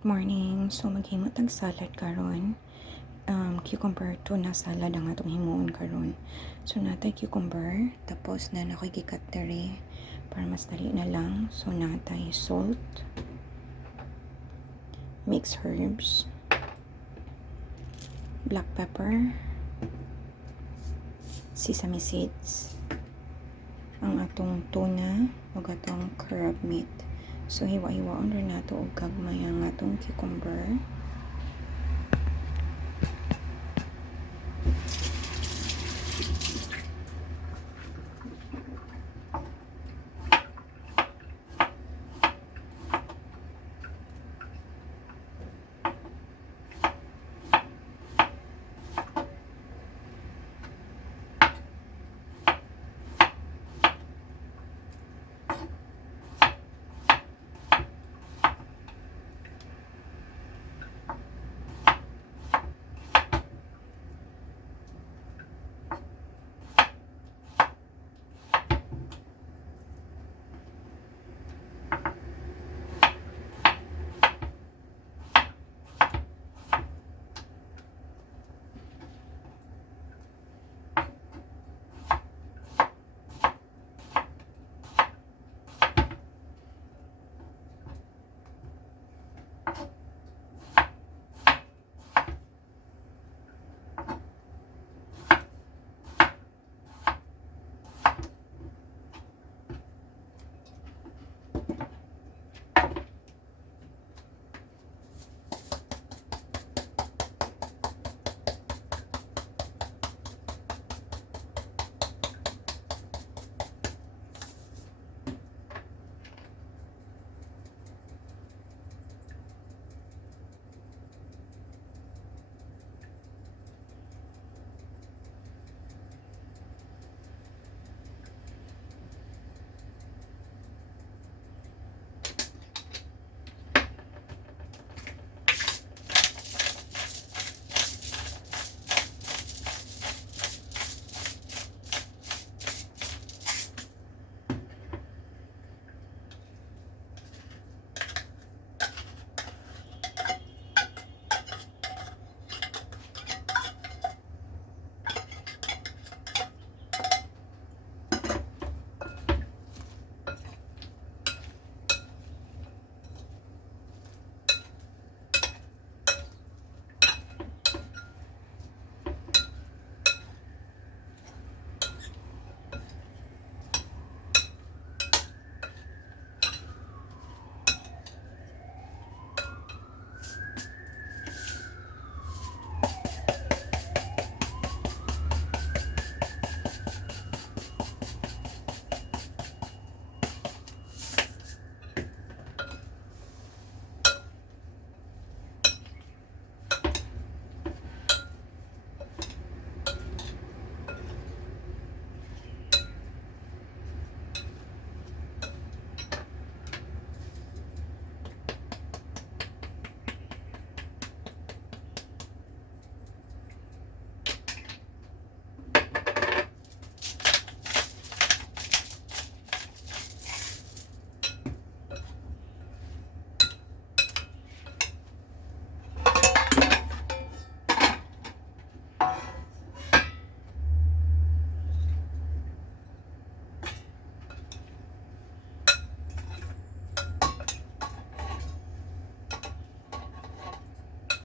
Morning. So maghimot tag salad karon. Cucumber tuna salad ang atong himuon karon. So natay cucumber, tapos na nakoy gikat dere para mas dali na lang. So natay salt, mixed herbs, black pepper, sesame seeds, ang atong tuna ug atong crab meat. So hiwa-hiwaon rin nato og gagmay ang atong cucumber.